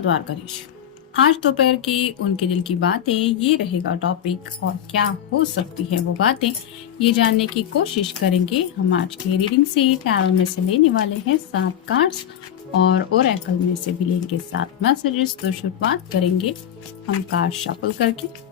नमः द्वारकाधीश। आज दोपहर की उनके दिल की बातें ये रहेगा टॉपिक, और क्या हो सकती है वो बातें, ये जानने की कोशिश करेंगे। हम आज के रीडिंग से टैरो में से लेने वाले हैं 7 कार्ड्स और ओरेकल में से भी लेंगे 7 मैसेजेस। तो शुरुआत करेंगे हम कार्ड शफल करके।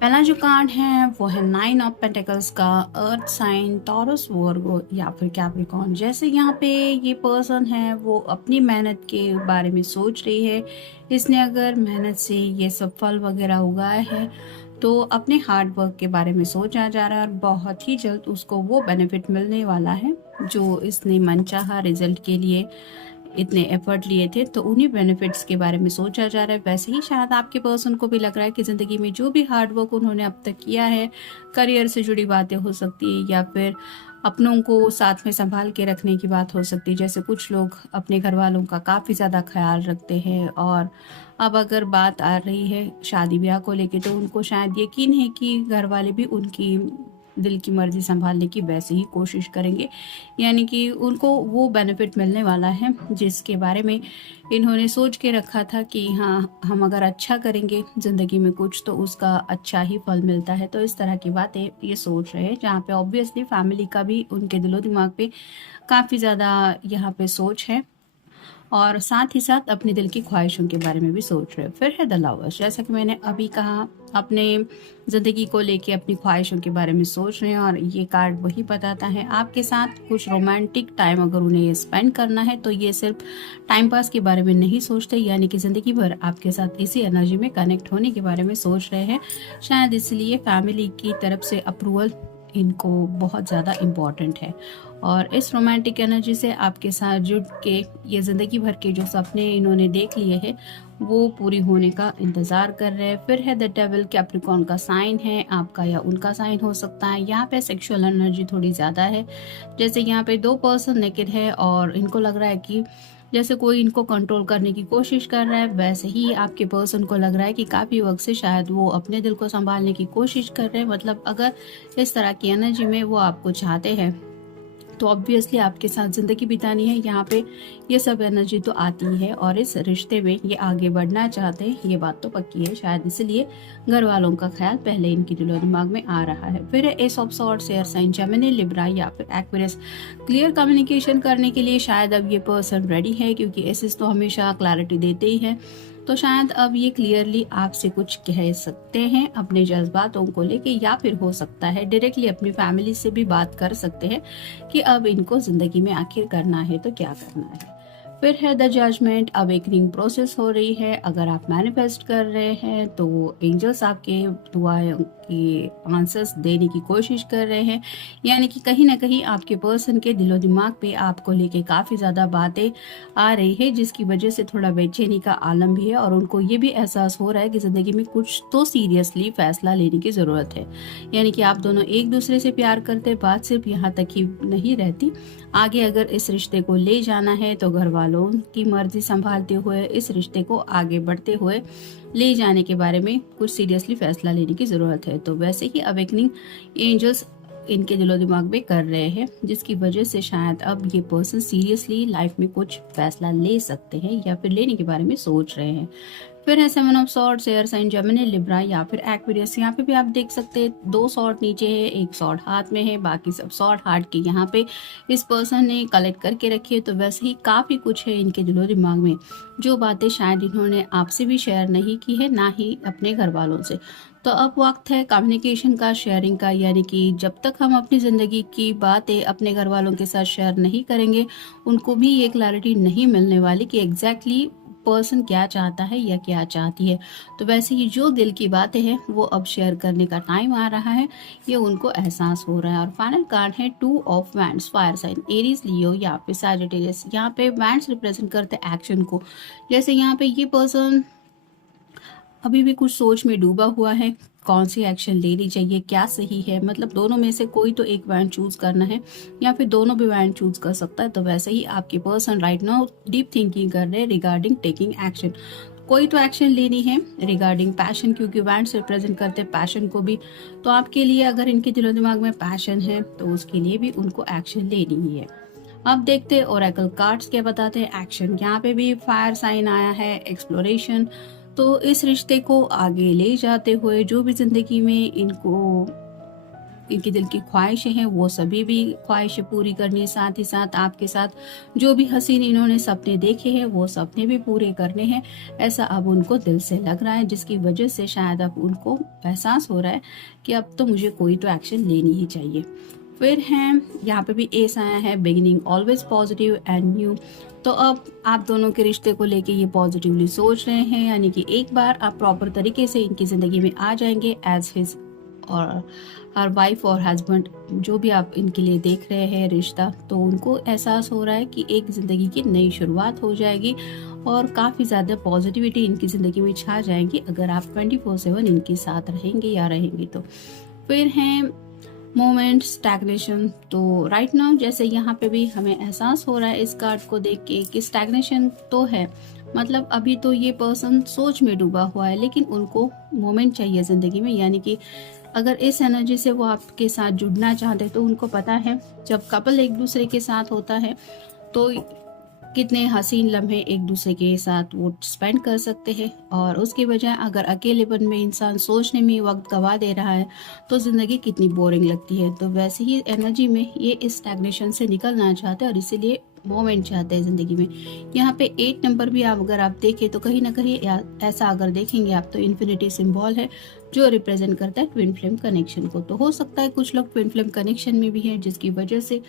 पहला जो कार्ड है वो है 9 ऑफ पेंटिकल्स का, अर्थ साइन, टॉरस, वर्गो या फिर कैप्रिकॉर्न। जैसे यहाँ पे ये पर्सन है वो अपनी मेहनत के बारे में सोच रही है। इसने अगर मेहनत से ये सब फल वगैरह उगाए हैं तो अपने हार्ड वर्क के बारे में सोचा जा रहा है, और बहुत ही जल्द उसको वो बेनिफिट मिलने वाला है जो इसने मनचाहा रिजल्ट के लिए इतने एफर्ट लिए थे। तो उन्हीं बेनिफिट्स के बारे में सोचा जा रहा है। वैसे ही शायद आपके पर्सन को भी लग रहा है कि जिंदगी में जो भी हार्ड वर्क उन्होंने अब तक किया है, करियर से जुड़ी बातें हो सकती है या फिर अपनों को साथ में संभाल के रखने की बात हो सकती है। जैसे कुछ लोग अपने घर वालों का काफ़ी ज़्यादा ख्याल रखते हैं, और अब अगर बात आ रही है शादी ब्याह को लेके तो उनको शायद यकीन है कि घर वाले भी उनकी दिल की मर्जी संभालने की वैसे ही कोशिश करेंगे। यानी कि उनको वो बेनिफिट मिलने वाला है जिसके बारे में इन्होंने सोच के रखा था कि हाँ, हम अगर अच्छा करेंगे ज़िंदगी में कुछ तो उसका अच्छा ही फल मिलता है। तो इस तरह की बातें ये सोच रहे हैं, जहाँ पे ऑब्वियसली फैमिली का भी उनके दिलो दिमाग पे काफ़ी ज़्यादा यहाँ पे सोच है, और साथ ही साथ अपने दिल की ख्वाहिशों के बारे में भी सोच रहे हैं। फिर है द लवर्स। जैसा कि मैंने अभी कहा, अपने ज़िंदगी को लेके अपनी ख्वाहिशों के बारे में सोच रहे हैं, और ये कार्ड वही बताता है आपके साथ कुछ रोमांटिक टाइम अगर उन्हें स्पेंड करना है तो ये सिर्फ टाइम पास के बारे में नहीं सोचते, यानी कि ज़िंदगी भर आपके साथ इसी एनर्जी में कनेक्ट होने के बारे में सोच रहे हैं। शायद इसलिए फैमिली की तरफ से अप्रूवल इनको बहुत ज़्यादा इम्पॉर्टेंट है, और इस रोमांटिक एनर्जी से आपके साथ जुड़ के ये ज़िंदगी भर के जो सपने इन्होंने देख लिए हैं वो पूरी होने का इंतज़ार कर रहे हैं। फिर है द डेविल। कैप्रिकॉर्न का साइन है, आपका या उनका साइन हो सकता है। यहाँ पे सेक्सुअल एनर्जी थोड़ी ज़्यादा है। जैसे यहाँ पे 2 पर्सन नेकेड है और इनको लग रहा है कि जैसे कोई इनको कंट्रोल करने की कोशिश कर रहा है, वैसे ही आपके पर्सन को लग रहा है कि काफ़ी वक्त से शायद वो अपने दिल को संभालने की कोशिश कर रहे हैं। मतलब अगर इस तरह की एनर्जी में वो आपको चाहते हैं तो ऑब्वियसली आपके साथ ज़िंदगी बितानी है। यहाँ पे ये सब एनर्जी तो आती है, और इस रिश्ते में ये आगे बढ़ना चाहते हैं, ये बात तो पक्की है। शायद इसलिए घर वालों का ख्याल पहले इनकी दिलो दिमाग में आ रहा है। फिर ace of swords, air sign, Gemini, Libra या फिर एक्वेरियस। क्लियर कम्युनिकेशन करने के लिए शायद अब ये पर्सन रेडी है, क्योंकि एसेस तो हमेशा क्लैरिटी देते ही है। तो शायद अब ये क्लियरली आपसे कुछ कह सकते हैं अपने जज्बातों को लेके, या फिर हो सकता है डायरेक्टली अपनी फैमिली से भी बात कर सकते हैं कि अब इनको जिंदगी में आखिर करना है तो क्या करना है। फिर है द जजमेंट। अवेकनिंग प्रोसेस हो रही है। अगर आप मैनिफेस्ट कर रहे हैं तो एंजल्स आपके दुआ के आंसर्स देने की कोशिश कर रहे हैं, यानी कि कहीं ना कहीं आपके पर्सन के दिलो दिमाग पे आपको लेके काफ़ी ज़्यादा बातें आ रही है, जिसकी वजह से थोड़ा बेचैनी का आलम भी है और उनको ये भी एहसास हो रहा है कि ज़िंदगी में कुछ तो सीरियसली फैसला लेने की ज़रूरत है। यानी कि आप दोनों एक दूसरे से प्यार करते, बात सिर्फ यहाँ तक ही नहीं रहती, आगे अगर इस रिश्ते को ले जाना है तो घर वालों की मर्जी संभालते हुए इस रिश्ते को आगे बढ़ते हुए ले जाने के बारे में कुछ सीरियसली फैसला लेने की ज़रूरत है। तो वैसे ही अवेकनिंग एंजल्स इनके दिलो दिमाग में कर रहे हैं, जिसकी वजह से शायद अब ये पर्सन सीरियसली लाइफ में कुछ फैसला ले सकते हैं या फिर लेने के बारे में सोच रहे हैं। फिर है 7 of swords, air sign Gemini, Libra या फिर एक्वेरियस। यहाँ पे भी आप देख सकते हैं 2 सॉर्ड नीचे है, 1 सॉर्ड हाथ में है, बाकी सब सॉर्ड हार्ट के यहाँ पे इस पर्सन ने कलेक्ट करके रखी है। तो वैसे ही काफ़ी कुछ है इनके दिलो दिमाग में, जो बातें शायद इन्होंने आपसे भी शेयर नहीं की है, ना ही अपने घर वालों से। तो अब वक्त है कम्युनिकेशन का, शेयरिंग का, यानी कि जब तक हम अपनी ज़िंदगी की बातें अपने घर वालों के साथ शेयर नहीं करेंगे, उनको भी ये क्लैरिटी नहीं मिलने वाली कि एग्जैक्टली पर्सन क्या चाहता है या क्या चाहती है। तो वैसे ही जो दिल की बातें हैं वो अब शेयर करने का टाइम आ रहा है, ये उनको एहसास हो रहा है। और फाइनल कार्ड है 2 of wands, fire sign, Aries, Leo या फिर सैजिटेरियस। यहाँ पे वैंड्स रिप्रेजेंट करते हैं एक्शन को। जैसे यहाँ पे ये पर्सन अभी भी कुछ सोच में डूबा हुआ है, कौन सी एक्शन लेनी चाहिए, क्या सही है, मतलब दोनों में से कोई तो एक वैन चूज करना है या फिर दोनों भी वैन चूज कर सकता है। तो वैसे ही आपके person right now deep thinking कर रहे हैं रिगार्डिंग टेकिंग एक्शन। कोई तो एक्शन लेनी है रिगार्डिंग पैशन, क्योंकि वैंड्स रिप्रेजेंट करते हैं पैशन को भी। तो आपके लिए अगर इनके दिलो दिमाग में पैशन है तो उसके लिए भी उनको एक्शन लेनी ही है। अब देखते हैं ओरेकल कार्ड्स क्या बताते हैं एक्शन। यहाँ पे भी फायर साइन आया है, एक्सप्लोरेशन। तो इस रिश्ते को आगे ले जाते हुए जो भी जिंदगी में इनको इनकी दिल की ख्वाहिशें हैं वो सभी भी ख्वाहिशें पूरी करनी है, साथ ही साथ आपके साथ जो भी हसीन इन्होंने सपने देखे हैं वो सपने भी पूरे करने हैं, ऐसा अब उनको दिल से लग रहा है, जिसकी वजह से शायद अब उनको एहसास हो रहा है कि अब तो मुझे कोई तो एक्शन लेनी ही चाहिए। फिर हैं यहाँ पे भी एस आया है, beginning always positive and new. तो अब आप दोनों के रिश्ते को लेके ये पॉजिटिवली सोच रहे हैं, यानी कि एक बार आप प्रॉपर तरीके से इनकी ज़िंदगी में आ जाएंगे एज हिज और हर वाइफ और हस्बैंड, जो भी आप इनके लिए देख रहे हैं रिश्ता, तो उनको एहसास हो रहा है कि एक ज़िंदगी की नई शुरुआत हो जाएगी और काफ़ी ज़्यादा पॉजिटिविटी इनकी ज़िंदगी में छा जाएगी अगर आप 24/7 इनके साथ रहेंगे या रहेंगी तो। फिर हैं मोमेंट स्टैग्नेशन। तो राइट नाउ जैसे यहाँ पे भी हमें एहसास हो रहा है इस कार्ड को देख के कि स्टैग्नेशन तो है, मतलब अभी तो ये पर्सन सोच में डूबा हुआ है, लेकिन उनको मोमेंट चाहिए ज़िंदगी में। यानी कि अगर इस एनर्जी से वो आपके साथ जुड़ना चाहते हैं तो उनको पता है जब कपल एक दूसरे के साथ होता है तो कितने हसीन लम्हे एक दूसरे के साथ वो स्पेंड कर सकते हैं, और उसके बजाय अगर अकेलेपन में इंसान सोचने में वक्त गवा दे रहा है तो ज़िंदगी कितनी बोरिंग लगती है। तो वैसे ही एनर्जी में ये इस स्टैग्नेशन से निकलना चाहते हैं और इसीलिए मोमेंट चाहते हैं ज़िंदगी में। यहाँ पे 8 नंबर भी अगर आप देखें तो कहीं ना कहीं ऐसा अगर देखेंगे आप तो इन्फिनिटी सिंबल है जो रिप्रेजेंट करता है ट्विन फ्लेम कनेक्शन को। तो हो सकता है कुछ लोग ट्विन फ्लेम कनेक्शन में भी हैं, जिसकी वजह से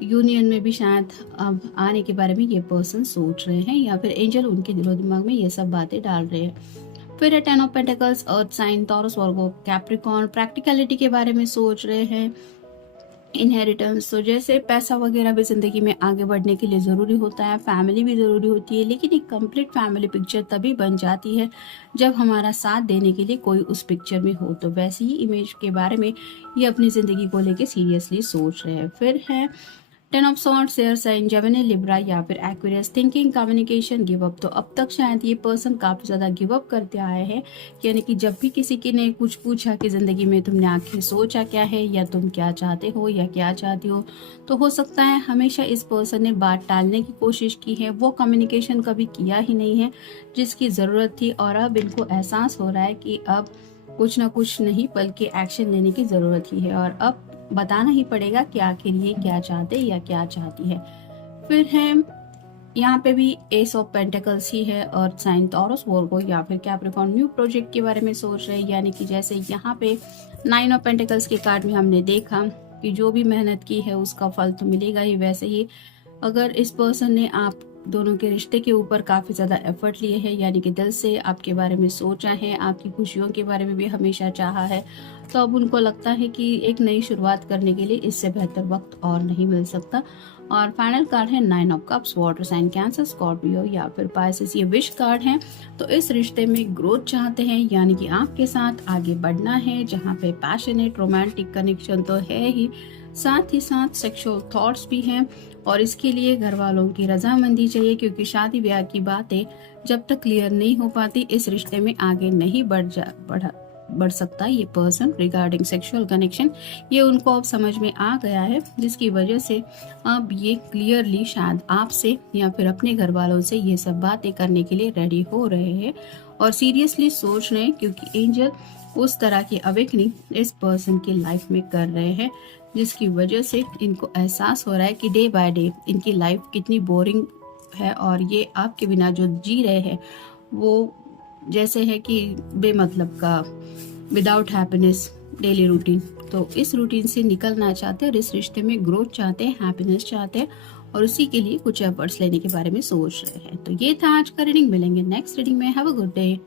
यूनियन में भी शायद अब आने के बारे में ये पर्सन सोच रहे हैं, या फिर एंजल उनके दिलो दिमाग में ये सब बातें डाल रहे हैं। फिर है 10 of pentacles, earth sign, Taurus, Virgo, Capricorn, practicality के बारे में सोच रहे हैं, इनहेरिटेंस। तो जैसे पैसा वगैरह भी जिंदगी में आगे बढ़ने के लिए ज़रूरी होता है, फैमिली भी ज़रूरी होती है, लेकिन एक कंप्लीट फैमिली पिक्चर तभी बन जाती है जब हमारा साथ देने के लिए कोई उस पिक्चर में हो। तो वैसी ही इमेज के बारे में ये अपनी ज़िंदगी को लेके सीरियसली सोच रहे हैं। फिर है 10 of swords, air sign, Gemini, Libra या फिर Aquarius, thinking, communication, give up. तो अब तक शायद ये पर्सन काफ़ी ज़्यादा गिव अप करते आए हैं, यानी कि जब भी किसी के ने कुछ पूछा कि ज़िंदगी में तुमने आखिर सोचा क्या है, या तुम क्या चाहते हो या क्या चाहती हो, तो हो सकता है हमेशा इस पर्सन ने बात टालने की कोशिश की है, वो कम्युनिकेशन कभी किया ही नहीं है जिसकी ज़रूरत थी। और अब इनको एहसास हो रहा है कि अब कुछ ना कुछ नहीं बल्कि एक्शन लेने की ज़रूरत ही है, और अब बताना ही पड़ेगा कि आखिर ये क्या चाहते या क्या चाहती है। फिर है यहाँ पे भी एस ऑफ पेंटिकल्स ही है, अर्थ साइन, टॉरस, वर्गो या फिर कैप्रिकॉर्न, न्यू प्रोजेक्ट के बारे में सोच रहे हैं। यानी कि जैसे यहाँ पे 9 ऑफ पेंटिकल्स के कार्ड में हमने देखा कि जो भी मेहनत की है उसका फल तो मिलेगा ही, वैसे ही अगर इस पर्सन ने आप दोनों के रिश्ते के ऊपर काफ़ी ज़्यादा एफर्ट लिए हैं, यानी कि दिल से आपके बारे में सोचा है, आपकी खुशियों के बारे में भी हमेशा चाहा है। तो अब उनको लगता है कि एक नई शुरुआत करने के लिए इससे बेहतर वक्त और नहीं मिल सकता। और फाइनल कार्ड है 9 of cups, water sign Cancer, Scorpio या फिर पाइसेस, ये विश कार्ड है। तो इस रिश्ते में ग्रोथ चाहते हैं, यानी कि आपके साथ आगे बढ़ना है, जहाँ पे पैशनेट रोमांटिक कनेक्शन तो है ही, साथ ही साथ सेक्सुअल थॉट्स भी हैं। और इसके लिए घर वालों की रजामंदी चाहिए, क्योंकि शादी ब्याह की बातें जब तक क्लियर नहीं हो पाती इस रिश्ते में आगे नहीं बढ़ सकता ये पर्सन। रिगार्डिंग सेक्सुअल कनेक्शन ये उनको अब समझ में आ गया है, जिसकी वजह से अब ये क्लियरली शायद आपसे या फिर अपने घर वालों से ये सब बातें करने के लिए रेडी हो रहे हैं और सीरियसली सोच रहे हैं, क्योंकि एंजल उस तरह की अवेकनिंग इस पर्सन की लाइफ में कर रहे हैं, जिसकी वजह से इनको एहसास हो रहा है कि डे बाय डे इनकी लाइफ कितनी बोरिंग है और ये आपके बिना जो जी रहे हैं वो जैसे है कि बेमतलब का, विदाउट हैप्पीनेस डेली रूटीन। तो इस रूटीन से निकलना चाहते हैं और इस रिश्ते में ग्रोथ चाहते हैं, हैप्पीनेस चाहते हैं और उसी के लिए कुछ एफर्ट्स लेने के बारे में सोच रहे हैं। तो ये था आज का रीडिंग। मिलेंगे नेक्स्ट रीडिंग में। Have a good day.